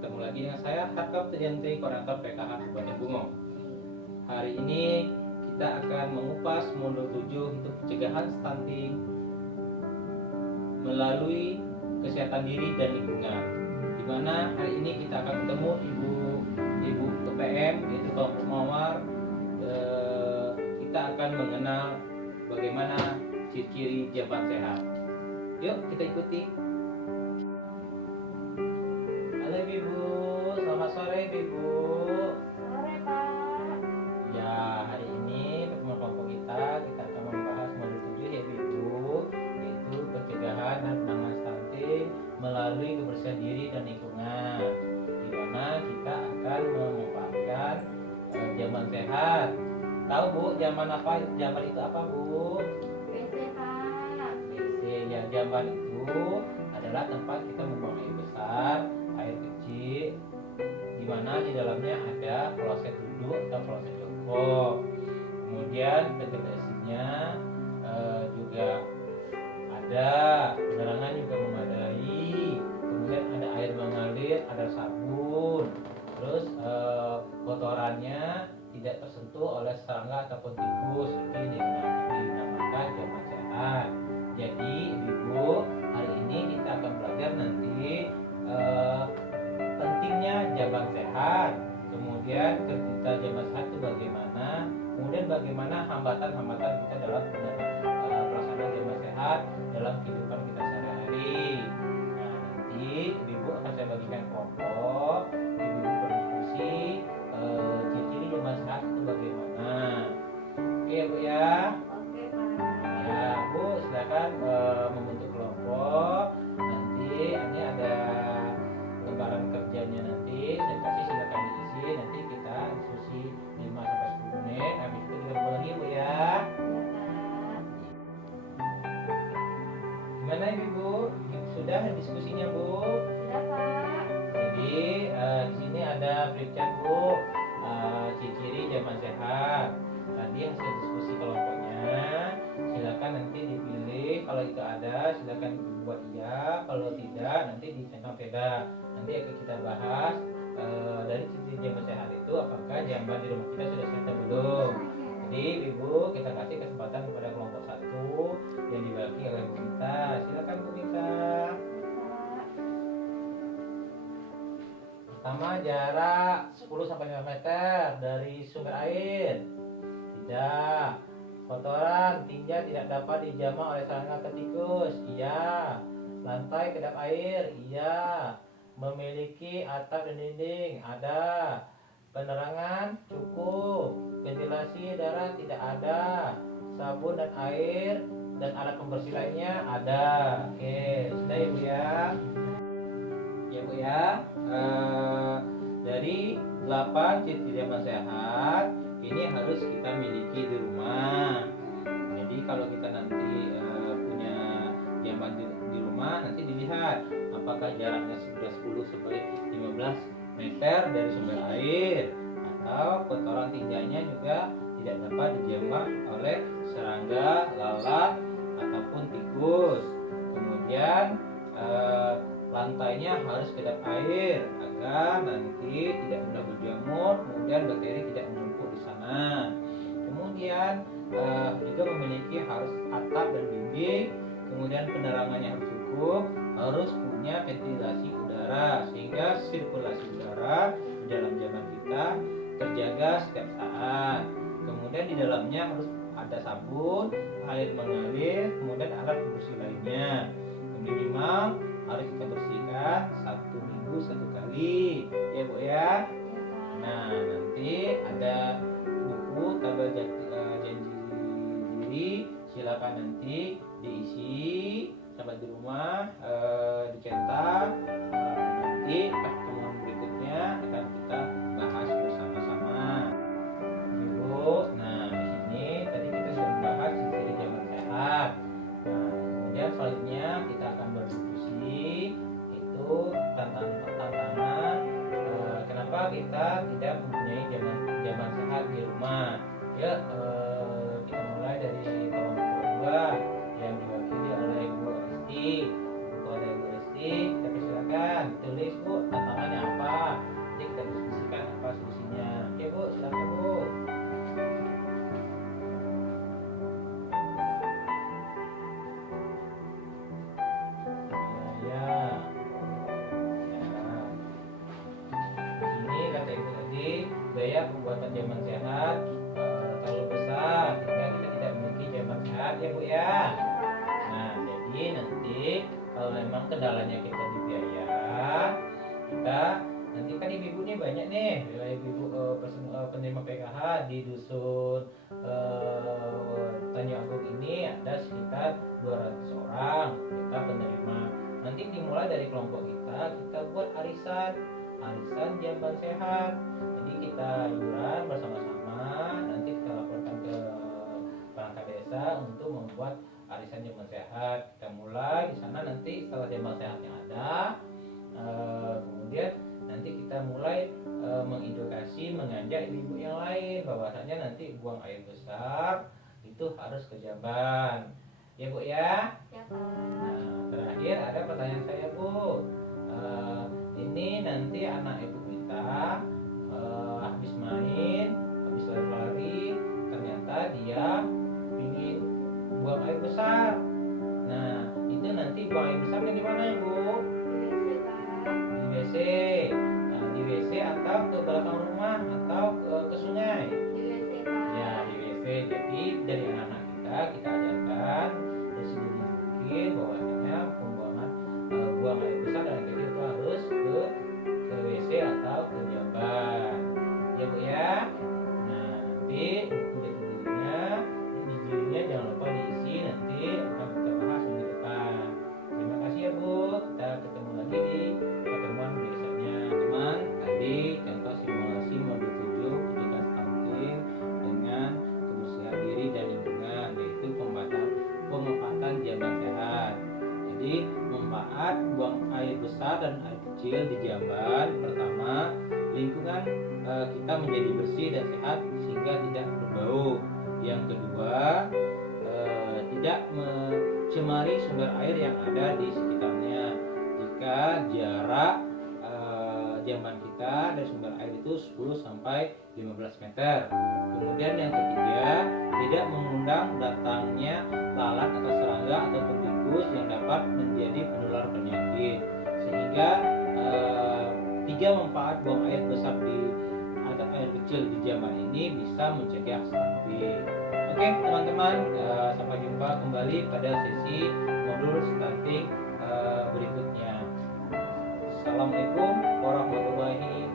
Ketemu lagi dengan saya Hakam Trianti, Koordinator PKH Kabupaten Bungo. Hari ini kita akan mengupas modul 7 untuk pencegahan stunting melalui kesehatan diri dan lingkungan. Di mana hari ini kita akan ketemu ibu KPM, yaitu kelompok mawar. Kita akan mengenal bagaimana ciri-ciri jaman sehat. Yuk kita ikuti. Halo Ibu, selamat sore Ibu. Sore Pak. Ya, hari ini pertemuan kelompok kita akan membahas modul 7 ya Ibu, yaitu pencegahan dan penanganan stunting melalui kebersihan diri dan lingkungan, di mana kita akan memanfaatkan jaman sehat. Tahu Bu, jaman itu apa Bu? WC Pak. WC. Ya, jaman itu adalah tempat kita membuang air besar, air kecil, di mana di dalamnya ada kloset duduk atau kloset jongkok. Kemudian vegetasinya juga ada, penerangan juga memadai. Kemudian ada air mengalir, ada sabun. Terus kotorannya tidak tersentuh oleh serangga ataupun tikus. Ini dinamakan jaman sehat. Jadi Ibu, hari ini kita akan belajar nanti pentingnya jaman sehat, kemudian kita jaman sehat itu bagaimana, kemudian bagaimana hambatan-hambatan kita dalam pelaksanaan jaman sehat dalam kehidupan kita sehari-hari. Nah, nanti Ibu akan saya bagikan kelompok, Ibu berdiskusi ciri-ciri jaman sehat itu bagaimana. Oke Bu ya. Oke Pak. Ya Bu, silakan membentuk kelompok. Nanti ini ada lembaran kerjanya, nanti saya kasih, silakan diisi. Nanti kita diskusi 5-10 menit. Habis itu kita ngobrol lagi Bu ya. Ya Pak. Gimana Ibu? Sudah diskusinya Bu? Sudah Pak. Jadi di sini ada flipchart Bu, ciri-ciri jaman sehat. Tadi hasil diskusi kelompoknya, silakan nanti dipilih. Kalau itu ada, silakan buat iya. Kalau tidak, nanti dicentang peda. Nanti akan kita bahas dari ciri-ciri jaman sehat itu, apakah jamban di rumah kita sudah sehat atau belum. Jadi Ibu, kita kasih kesempatan kepada kelompok 1 yang dibagi oleh Bu Gita. Silakan Bu Gita. Pak. Pertama, jarak 10-5 meter dari sumber air. Tidak. Kotoran tinja tidak dapat dijamah oleh serangga atau tikus. Iya. Lantai kedap air. Iya. Memiliki atap dan dinding. Ada. Penerangan cukup. Ventilasi udara tidak ada. Sabun dan air dan alat pembersih lainnya ada. Oke, sudah ya Bu ya. Ya Bu ya. Dari 8 ciri jaman sehat ini harus kita miliki di rumah. Jadi kalau kita nanti punya jaman di rumah, nanti dilihat apakah jaraknya sudah 10-15 meter dari sumber air, atau kotoran tinjanya juga tidak dapat dijamah oleh serangga, lalat ataupun tikus. Kemudian lantainya harus kedap air agar nanti tidak mudah berjamur, kemudian bakteri tidak menumpuk di sana. Kemudian juga memiliki harus atap dan dinding, kemudian penerangannya harus cukup, harus punya ventilasi udara sehingga sirkulasi udara di dalam jaman kita terjaga setiap saat. Kemudian di dalamnya harus ada sabun, air mengalir, kemudian alat pembersih lainnya. Minimal harus kita bersihkan 1 minggu 1 kali ya Bu ya. Ya Pak. Nah, nanti ada buku tabel janji diri, silakan nanti diisi sampai di rumah, dicetak. Nanti pertemuan berikutnya akan kita bahas bersama-sama Ibu. Nah, di sini tadi kita sudah membahas ciri jaman sehat. Nah, kemudian selanjutnya kita akan berdiskusi itu tantangan kenapa kita tidak mempunyai jaman sehat di rumah. Ya, kita mulai dari kelompok 2 yang diwakili oleh Bu Resti. Bu Resti, kita persilakan tulis Bu tantangannya apa. biaya pembuatan jamban sehat terlalu besar sehingga kita tidak memiliki jamban sehat ya Bu ya. Nah, jadi nanti kalau memang kendalanya kita di biaya, kita nanti kan ibu-ibu nih banyak nih, ibu-ibu penerima PKH di dusun Tanjung Agung ini ada sekitar 200 orang kita penerima. Nanti dimulai dari kelompok kita buat arisan jamban sehat. Jadi kita iuran bersama-sama, nanti kita laporkan ke perangkat desa untuk membuat arisan jamban sehat. Kita mulai di sana, nanti setelah jamban sehatnya ada, kemudian nanti kita mulai mengedukasi, mengajak ibu-ibu yang lain bahwasanya nanti buang air besar itu harus ke jamban ya Bu ya. Ya Pak. Nah, terakhir ada pertanyaan saya Bu, ini nanti anak ibu kita habis main, habis lari-lari, ternyata dia ingin buang air besar. Nah, itu nanti buang air besarnya di mana Bu? Di WC Pak. Di WC. Nah, di WC atau ke belakang rumah atau ke sungai? Di WC Pak. Ya, di WC. Jadi dari anak-anak kita ajarkan sesini mungkin bahwasanya pembuangan buang air besar dan air kecil itu harus ke WC atau ke jamban. Ya Bu ya. Nah, nanti untuk judulnya, di judulnya jangan lupa diisi, nanti akan kita bahas minggu depan. Terima kasih ya Bu. Kita ketemu lagi di pertemuan biasanya. Teman, tadi contoh simulasi modul 7 pendidikan stunting dengan kebersihan diri dan lingkungan, yaitu pemanfaatan jamban sehat. Jadi manfaat buang air besar dan air kecil di jamban. Pertama, lingkungan kita menjadi bersih dan sehat sehingga tidak berbau. Yang kedua, tidak mencemari sumber air yang ada di sekitarnya jika jarak jamban kita dari sumber air itu 10 sampai 15 meter. Kemudian yang ketiga, tidak mengundang datangnya lalat atau serangga atau tikus yang dapat menjadi penular penyakit. Sehingga 3 manfaat buang air besar atau air kecil di jamban ini bisa mencegah stunting. Oke teman-teman, sampai jumpa kembali pada sesi modul stunting berikutnya. Assalamualaikum warahmatullahi wabarakatuh.